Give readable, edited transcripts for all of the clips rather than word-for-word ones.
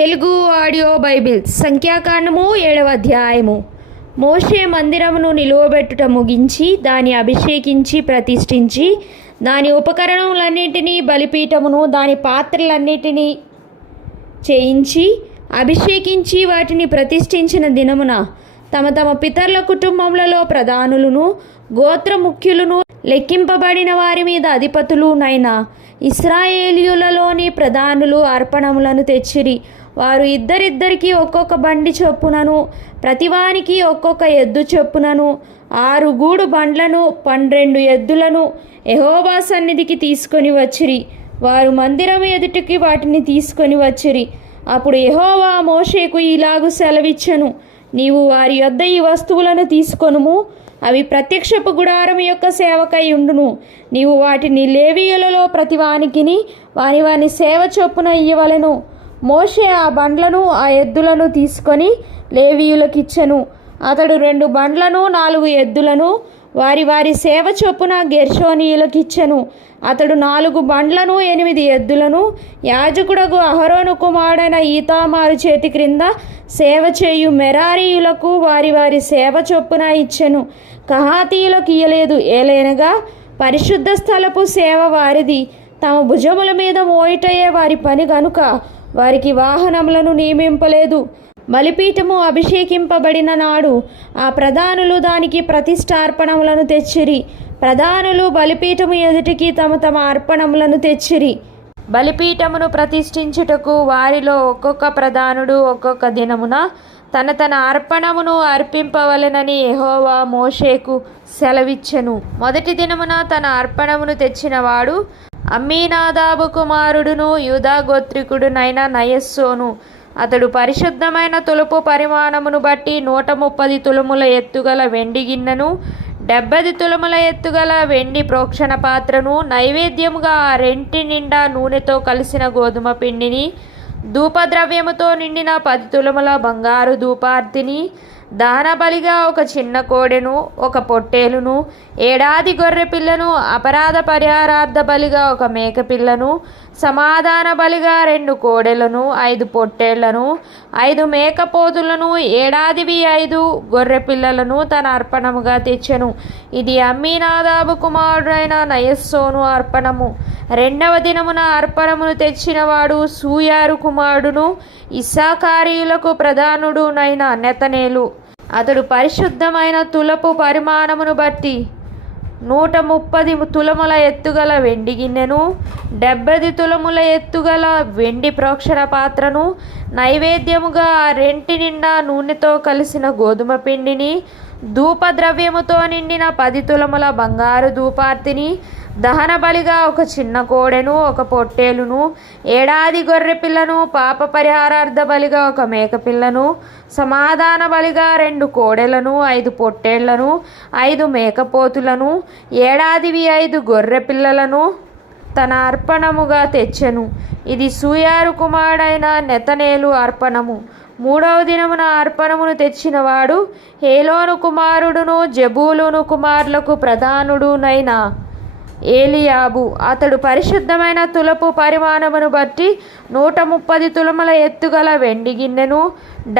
Telugu audio Bible సంఖ్యాకాండము 7వ అధ్యాయము. మోషే మందిరమును నిలువబెట్టుట ముగించి దాని అభిషేకించి ప్రతిష్ఠించి దాని ఉపకరణములన్నిటినీ బలిపీఠమును దాని పాత్రలన్నిటినీ చేయించి అభిషేకించి వాటిని ప్రతిష్ఠించిన దినమున తమ తమ పితరుల కుటుంబములలో ప్రధానులను గోత్ర ముఖ్యులను లెక్కింపబడిన వారి మీద అధిపతులునైన ఇశ్రాయేలీయులలోని ప్రధానులు అర్పణములను తెచ్చిరి. వారు ఇద్దరిద్దరికి ఒక్కొక్క బండి చొప్పునను ప్రతివానికి ఒక్కొక్క ఎద్దు చొప్పునను 6 గూడు బండ్లను 12 ఎద్దులను యెహోవా సన్నిధికి తీసుకొని వచ్చిరి. వారు మందిరము ఎదుటికి వాటిని తీసుకొని వచ్చిరి. అప్పుడు యెహోవా మోషేకు ఇలాగు సెలవిచ్చెను, నీవు వారి యొద్ద ఈ వస్తువులను తీసుకొనుము, అవి ప్రత్యక్షపు గుడారం యొక్క సేవకై ఉండును. నీవు వాటిని లేవీయులలో ప్రతివానికిని వాని వాని సేవ చొప్పున ఇయ్యవలెను. మోషే ఆ బండ్లను ఆ ఎద్దులను తీసుకొని లేవీయులకిచ్చెను. అతడు 2 బండ్లను 4 ఎద్దులను వారి వారి సేవ చొప్పున గెర్షోనీయులకిచ్చెను. అతడు 4 బండ్లను 8 ఎద్దులను యాజకుడగు అహరోను కుమారుడైన ఈతామారు చేతి క్రింద సేవ చేయు మెరారీయులకు వారి వారి సేవ చొప్పున ఇచ్చెను. కహాతీయులకు ఇయ్యలేదు, ఏలైనగా పరిశుద్ధ స్థలపు సేవ వారిది. తమ భుజముల మీద మోయిటయే వారి పని గనుక వారికి వాహనములను నియమింపలేదు. బలిపీఠము అభిషేకింపబడిన నాడు ఆ ప్రధానులు దానికి ప్రతిష్ఠార్పణములను తెచ్చిరి. ప్రధానులు బలిపీఠము ఎదుటికి తమ తమ అర్పణములను తెచ్చిరి. బలిపీఠమును ప్రతిష్ఠించుటకు వారిలో ఒక్కొక్క ప్రధానుడు ఒక్కొక్క దినమున తన తన అర్పణమును అర్పింపవలెనని యెహోవా మోషేకు సెలవిచ్చెను. మొదటి దినమున తన అర్పణమును తెచ్చినవాడు అమ్మీనాదాబు కుమారుడును యూదా గోత్రికుడునైన నయస్సోను. అతడు పరిశుద్ధమైన తులుపు పరిమాణమును బట్టి 130 తులముల ఎత్తుగల వెండి గిన్నెను 70 తులముల ఎత్తుగల వెండి ప్రోక్షణ పాత్రను నైవేద్యముగా ఆ రెంటి నిండా నూనెతో కలిసిన గోధుమ పిండిని ధూపద్రవ్యముతో నిండిన 10 తులముల బంగారు ధూపార్తిని దానబలిగా ఒక చిన్న కోడెను 1 పొట్టేలును 7 గొర్రె పిల్లను అపరాధ పరిహారార్థ బలిగా 1 మేక పిల్లను సమాధాన బలిగా 2 కోడెలను 5 పొట్టేళ్లను 5 మేకపోతులను 5 గొర్రె పిల్లలను తన అర్పణముగా తెచ్చెను. ఇది అమ్మీనాదాబు కుమారుడైన నయస్సోను అర్పణము. 2వ దినమున అర్పణమును తెచ్చినవాడు సూయారు కుమారుడును ఇస్సాకారీయులకు ప్రధానుడునైన నెతనేలు. అతడు పరిశుద్ధమైన తులపు పరిమాణమును బట్టి 130 తులముల ఎత్తుగల వెండి గిన్నెను 70 తులముల ఎత్తుగల వెండి ప్రోక్షణ పాత్రను నైవేద్యముగా ఆ రెంటి నిండా నూనెతో కలిసిన గోధుమ పిండిని ధూపద్రవ్యముతో నిండిన 10 తులముల బంగారు ధూపార్తిని దహన బలిగా 1 చిన్న కోడెను 1 పొట్టేలును 7 గొర్రె పిల్లను పాప పరిహారార్థ బలిగా 1 మేక పిల్లను సమాధాన బలిగా 2 కోడెలను 5 పొట్టేళ్లను 5 మేకపోతులను 5 గొర్రె పిల్లలను తన అర్పణముగా తెచ్చెను. ఇది సూయారు కుమారుడైన నెతనేలు అర్పణము. 3వ దినమున అర్పణమును తెచ్చినవాడు హేలోను కుమారుడును జబూలూను కుమారులకు ప్రధానుడునైన ఏలియాబు. అతడు పరిశుద్ధమైన తులపు పరిమాణమును బట్టి 130 తులముల ఎత్తుగల వెండి గిన్నెను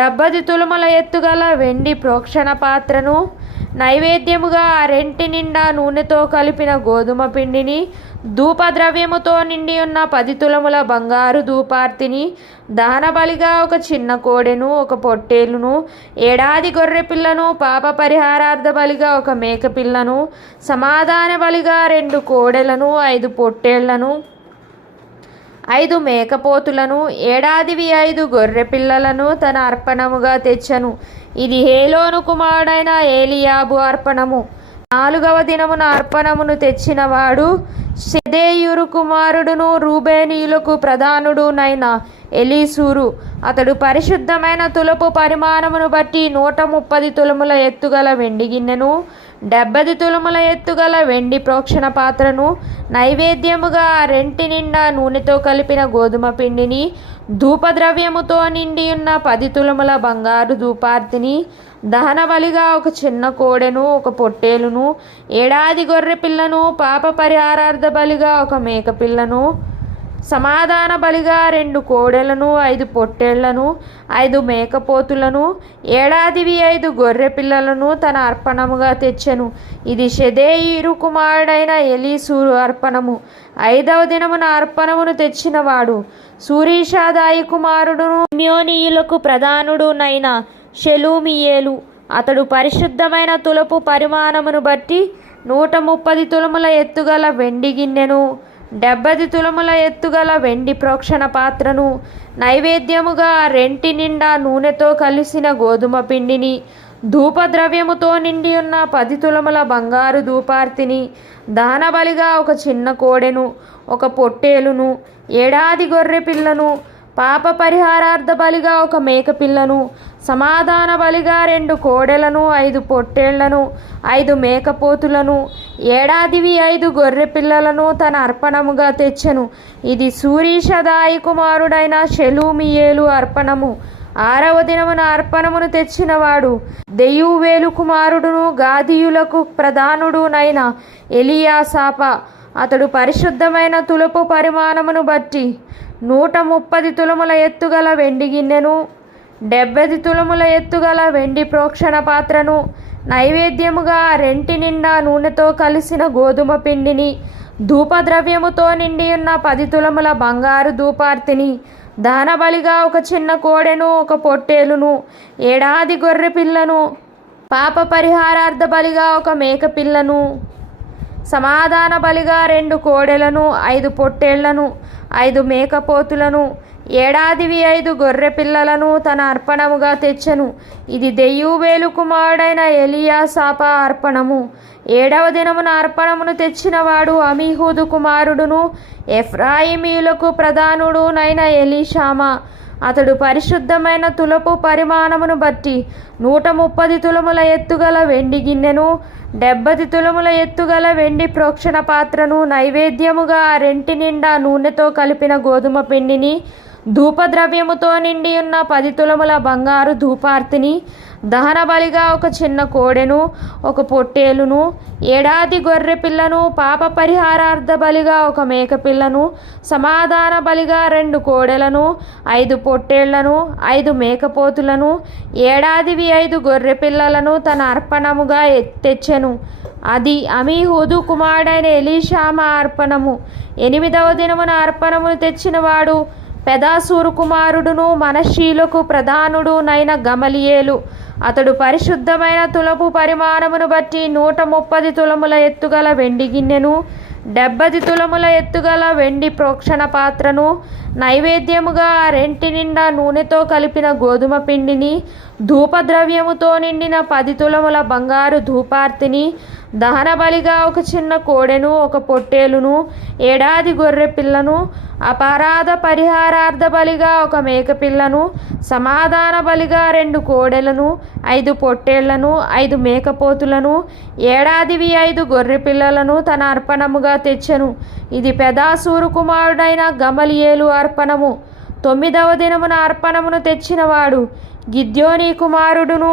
70 తులముల ఎత్తుగల వెండి ప్రోక్షణ పాత్రను నైవేద్యముగా ఆ రెంటి నిండా నూనెతో కలిపిన గోధుమ పిండిని ధూపద్రవ్యముతో నిండి ఉన్న 10 తులముల బంగారు ధూపార్తిని దహనబలిగా 1 చిన్న కోడెను 1 పొట్టేలును 7 గొర్రె పిల్లను పాప పరిహారార్థ బలిగా 1 మేక పిల్లను సమాధాన బలిగా 2 కోడెలను 5 పొట్టేళ్లను 5 మేకపోతులను 5 గొర్రె పిల్లలను తన అర్పణముగా తెచ్చెను. ఇది హేలోను కుమారుడైన ఏలియాబు అర్పణము. 4వ దినమున అర్పణమును తెచ్చినవాడు షెదేయూరు కుమారుడును రూబేనీయులకు ప్రధానుడునైన ఎలీసూరు. అతడు పరిశుద్ధమైన తులపు పరిమాణమును బట్టి 130 తులముల ఎత్తుగల వెండి గిన్నెను 70 తులముల ఎత్తుగల వెండి ప్రోక్షణ పాత్రను నైవేద్యముగా ఆ రెంటి నిండా నూనెతో కలిపిన గోధుమ పిండిని ధూపద్రవ్యముతో నిండి ఉన్న 10 తులముల బంగారు ధూపార్తిని దహన బలిగా 1 చిన్న కోడెను 1 పొట్టేలును 7 గొర్రె పిల్లను పాప పరిహారార్థ బలిగా 1 మేక పిల్లను సమాధాన బలిగా 2 కోడెలను 5 పొట్టేళ్లను 5 మేకపోతులను ఏడాదివి 5 గొర్రె పిల్లలను తన అర్పణముగా తెచ్చెను. ఇది షెదేయూరు కుమారుడైన ఎలీసూరు అర్పణము. 5వ దినమున అర్పణమును తెచ్చినవాడు సూరీషాదాయి కుమారుడును సిమ్యోనీయులకు ప్రధానుడు నైన షెలుమియేలు. అతడు పరిశుద్ధమైన తులపు పరిమాణమును బట్టి 130 తులముల ఎత్తుగల వెండి గిన్నెను, 70 తులముల ఎత్తుగల వెండి ప్రోక్షణ పాత్రను, నైవేద్యముగా 2 నిండా నూనెతో కలిసిన గోధుమ పిండిని, ధూపద్రవ్యముతో నిండి ఉన్న 10 తులముల బంగారు ధూపార్తిని, దహనబలిగా 1 చిన్న కోడెను, 1 పొట్టేలును, ఏడాది గొర్రె పిల్లను, పాప పరిహారార్థ బలిగా 1 మేకపిల్లను, సమాధాన బలిగా 2 కోడెలను 5 పొట్టేళ్లను 5 మేకపోతులను ఏడాదివి 5 గొర్రె పిల్లలను తన అర్పణముగా తెచ్చెను. ఇది సూరీషదాయి కుమారుడైన షెలుమియేలు అర్పణము. 6వ దినమున అర్పణమును తెచ్చినవాడు దెయూవేలు కుమారుడును గాదీయులకు ప్రధానుడు నైన ఎలియాసాప. అతడు పరిశుద్ధమైన తులపు పరిమాణమును బట్టి 130 తులముల ఎత్తుగల వెండి గిన్నెను, 70 తులముల ఎత్తుగల వెండి ప్రోక్షణ పాత్రను, నైవేద్యముగా 2 నిండా నూనెతో కలిసిన గోధుమ పిండిని, ధూపద్రవ్యముతో నిండి ఉన్న 10 తులముల బంగారు ధూపార్తిని, దహనబలిగా 1 చిన్న కోడెను, 1 పొట్టేలును, ఏడాది గొర్రె పిల్లను, పాప పరిహారార్థ బలిగా 1 మేకపిల్లను, సమాధాన బలిగా 2 కోడెలను 5 పొట్టేళ్లను 5 మేకపోతులను ఏడాదివి 5 గొర్రె పిల్లలను తన అర్పణముగా తెచ్చెను. ఇది దెయూవేలు కుమారుడైన ఎలియాసాప అర్పణము. 7వ దినమున అర్పణమును తెచ్చినవాడు అమీహూదు కుమారుడును ఎఫ్రాయిమీయులకు ప్రధానుడు నైన ఎలీషామా. అతడు పరిశుద్ధమైన తులపు పరిమాణమును బట్టి 130 తులముల ఎత్తుగల వెండి గిన్నెను, 70 తులముల ఎత్తుగల వెండి ప్రోక్షణ పాత్రను, నైవేద్యముగా 2 నిండా నూనెతో కలిపిన గోధుమ పిండిని, ధూపద్రవ్యముతో నిండి ఉన్న 10 తులముల బంగారు ధూపార్తిని, దహనబలిగా 1 చిన్న కోడెను, 1 పొట్టేలును, ఏడాది గొర్రె పిల్లను, పాప పరిహారార్థ బలిగా 1 మేకపిల్లను, సమాధాన బలిగా 2 కోడెలను, 5 పొట్టేళ్లను, 5 మేకపోతులను, ఏడాదివి 5 గొర్రె పిల్లలను తన అర్పణముగా తెచ్చెను. అది అమీహూదు కుమారుడైన ఎలీషామా అర్పణము. 8వ దినమున అర్పణమును తెచ్చినవాడు పెదాసూరు కుమారుడును మనష్షీలకు ప్రధానుడు నైన గమలియేలు. అతడు పరిశుద్ధమైన తులపు పరిమాణమును బట్టి 130 తులముల ఎత్తుగల వెండి గిన్నెను, 70 తులముల ఎత్తుగల వెండి ప్రోక్షణ పాత్రను, నైవేద్యముగా 2 నిండా నూనెతో కలిపిన గోధుమ పిండిని, ధూపద్రవ్యముతో నిండిన 10 తులముల బంగారు ధూపార్తిని, దహనబలిగా 1 చిన్న కోడెను, 1 పొట్టేలును, ఏడాది గొర్రె పిల్లను, అపరాధ పరిహారార్థ బలిగా 1 మేకపిల్లను, సమాధాన బలిగా 2 కోడెలను, 5 పొట్టేళ్లను, 5 మేకపోతులను, ఏడాదివి 5 గొర్రె పిల్లలను తన అర్పణముగా తెచ్చెను. ఇది పెదాసూరు కుమారుడైన గమలియేలు అర్పణము. 9వ దినమున అర్పణమును తెచ్చినవాడు గిద్యోని కుమారుడును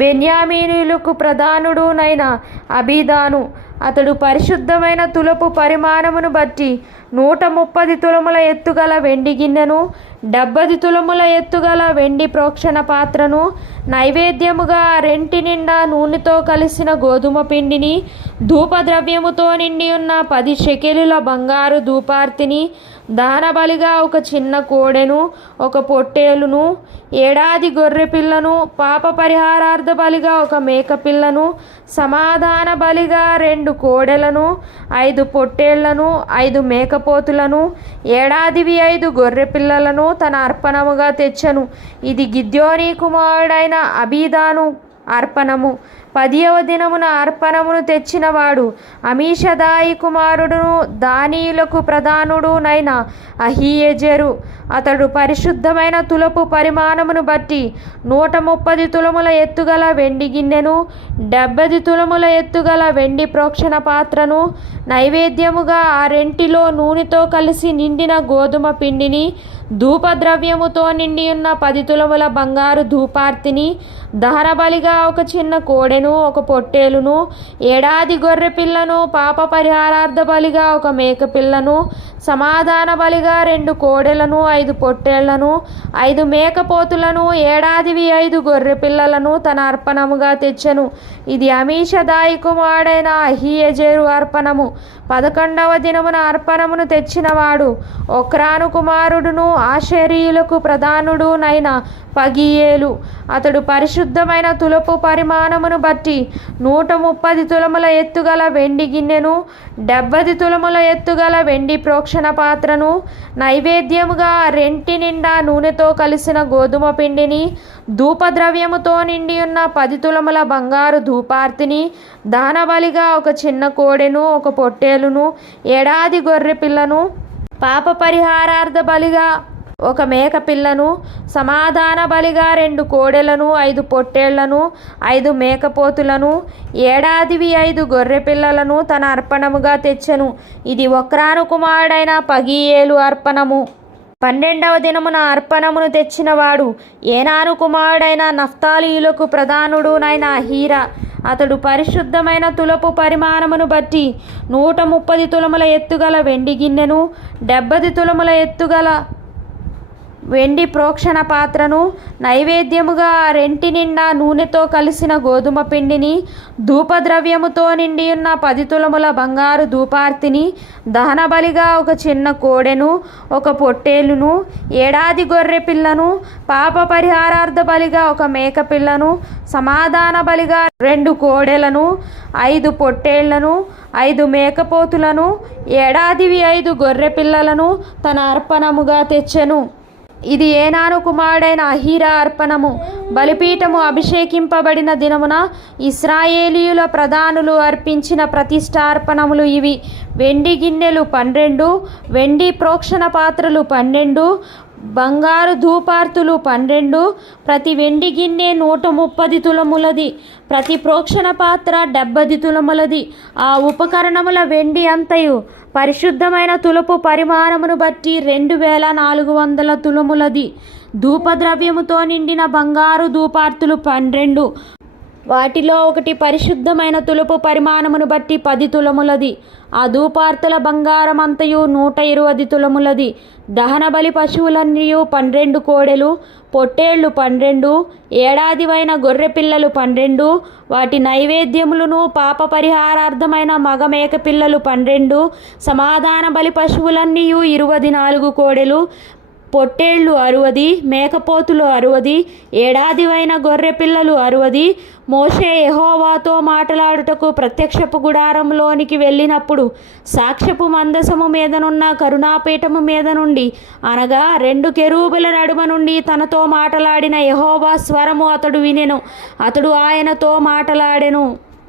బెన్యామీనీయులకు ప్రధానుడు నైన అబీదాను. అతడు పరిశుద్ధమైన తులపు పరిమాణమును బట్టి 130 తులముల ఎత్తుగల వెండి గిన్నెను, 70 తులముల ఎత్తుగల వెండి ప్రోక్షణ పాత్రను, నైవేద్యముగా 2 నిండా నూనెతో కలిసిన గోధుమ పిండిని, ధూపద్రవ్యముతో నిండి ఉన్న 10 షెకెలుల బంగారు ధూపార్తిని, దహనబలిగా 1 చిన్న కోడెను, 1 పొట్టేలును, ఏడాది గొర్రె పిల్లను, పాప పరిహారార్థ బలిగా 1 మేకపిల్లను, సమాధాన బలిగా 2 కోడెలను, 5 పొట్టేళ్లను, 5 మేకపోతులను, ఏడాదివి 5 గొర్రె పిల్లలను తన అర్పణముగా తెచ్చెను. ఇది గిద్యోని కుమారుడైన అబీదాను అర్పణము. 10వ దినమున అర్పణమును తెచ్చినవాడు అమీషదాయి కుమారుడును దానీయులకు ప్రధానుడు నైన అహీయెజెరు. అతడు పరిశుద్ధమైన తులపు పరిమాణమును బట్టి 130 తులముల ఎత్తుగల వెండి గిన్నెను, 70 తులముల ఎత్తుగల వెండి ప్రోక్షణ పాత్రను, నైవేద్యముగా 2 నూనెతో కలిసి నిండిన గోధుమ పిండిని, ధూపద్రవ్యముతో నిండి ఉన్న 10 తులముల బంగారు ధూపార్తిని, దహనబలిగా 1 చిన్న కోడెను, కోడెను ఒక పొట్టేలును, ఏడాది గొర్రె పిల్లను, పాప పరిహారార్థ బలిగా ఒక మేక పిల్లను, సమాధాన బలిగా 2 కోడెలను, 5 పొట్టేళ్లను, 5 మేకపోతులను, ఏడాదివి 5 గొర్రె పిల్లలను తన అర్పణముగా తెచ్చెను. ఇది అమీషదాయి కుమారుడైన అహీయెజెరు అర్పణము. 11వ దినమున అర్పణమును తెచ్చినవాడు ఒక్రాను కుమారుడును ఆషేరీయులకు ప్రధానుడునైన పగీయేలు. అతడు పరిశుద్ధమైన తులపు పరిమాణమును బట్టి 130 తులముల ఎత్తుగల వెండి గిన్నెను, 70 తులముల ఎత్తుగల వెండి ప్రోక్షణ పాత్రను, నైవేద్యముగా రెంటి నిండా నూనెతో కలిసిన గోధుమ పిండిని, ధూపద్రవ్యముతో నిండి ఉన్న 10 తులముల బంగారు ధూపార్తిని, దహనబలిగా ఒక చిన్న కోడెను, ఒక పొట్టేలును, ఏడాది గొర్రె పిల్లను, పాప పరిహారార్థ బలిగా ఒక మేక పిల్లను, సమాధాన బలిగా 2 కోడెలను, 5 పొట్టేళ్లను, 5 మేకపోతులను, ఏడాదివి 5 గొర్రె పిల్లలను తన అర్పణముగా తెచ్చెను. ఇది ఒక్రాను కుమారుడైన పగీయేలు అర్పణము. 12వ దినమున అర్పణమును తెచ్చినవాడు ఏనాను కుమారుడైన నఫ్తాలీయులకు ప్రధానుడునైన అహీరా. అతడు పరిశుద్ధమైన తులపు పరిమాణమును బట్టి 130 తులముల ఎత్తుగల వెండి గిన్నెను, 70 తులముల ఎత్తుగల వెండి ప్రోక్షణ పాత్రను, నైవేద్యముగా రెంటి నిండా నూనెతో కలిసిన గోధుమ పిండిని, ధూపద్రవ్యముతో నిండి ఉన్న 10 తులముల బంగారు ధూపార్తిని, దహనబలిగా ఒక చిన్న కోడెను, ఒక పొట్టేలును, ఏడాది గొర్రె పిల్లను, పాప పరిహారార్థ బలిగా ఒక మేక పిల్లను, సమాధాన బలిగా 2 కోడెలను, 5 పొట్టేళ్లను, 5 మేకపోతులను, ఏడాదివి 5 గొర్రె పిల్లలను తన అర్పణముగా తెచ్చెను. ఇది ఏనాను కుమారుడైన అహీరా అర్పణము. బలిపీఠము అభిషేకింపబడిన దినమున ఇశ్రాయేలీయుల ప్రధానులు అర్పించిన ప్రతిష్ఠార్పణములు ఇవి: వెండి గిన్నెలు 12, వెండి ప్రోక్షణ పాత్రలు 12, బంగారు ధూపార్తులు 12, ప్రతి వెండి గిన్నె 130 తులములది, ప్రతి ప్రోక్షణ పాత్ర 70 తులములది. ఆ ఉపకరణముల వెండి అంతయు పరిశుద్ధమైన తులపు పరిమాణమును బట్టి 2400 తులములది. ధూపద్రవ్యముతో నిండిన బంగారు ధూపార్తులు 12, వాటిలో ఒకటి పరిశుద్ధమైన తులపు పరిమాణమును బట్టి 10 తులములది. ఆ ధూపార్తుల బంగారం అంతయు 120 తులములది. దహనబలి పశువులన్నీయు 12 కోడెలు, పొట్టేళ్లు 12, ఏడాదివైన గొర్రె పిల్లలు 12, వాటి నైవేద్యములను, పాప పరిహారార్థమైన మగ మేక పిల్లలు 12, సమాధాన బలి పశువులన్నీయు 24 కోడెలు, పొట్టేళ్లు 60, మేకపోతులు 60, ఏడాదివైన గొర్రె పిల్లలు 60. మోషే యెహోవాతో మాట్లాడుటకు ప్రత్యక్షపు గుడారంలోనికి వెళ్ళినప్పుడు సాక్ష్యపు మందసము మీదనున్న కరుణాపీఠము మీద నుండి, అనగా 2 కెరూబుల నడుమ నుండి తనతో మాట్లాడిన యెహోవా స్వరము అతడు వినెను. అతడు ఆయనతో మాట్లాడెను.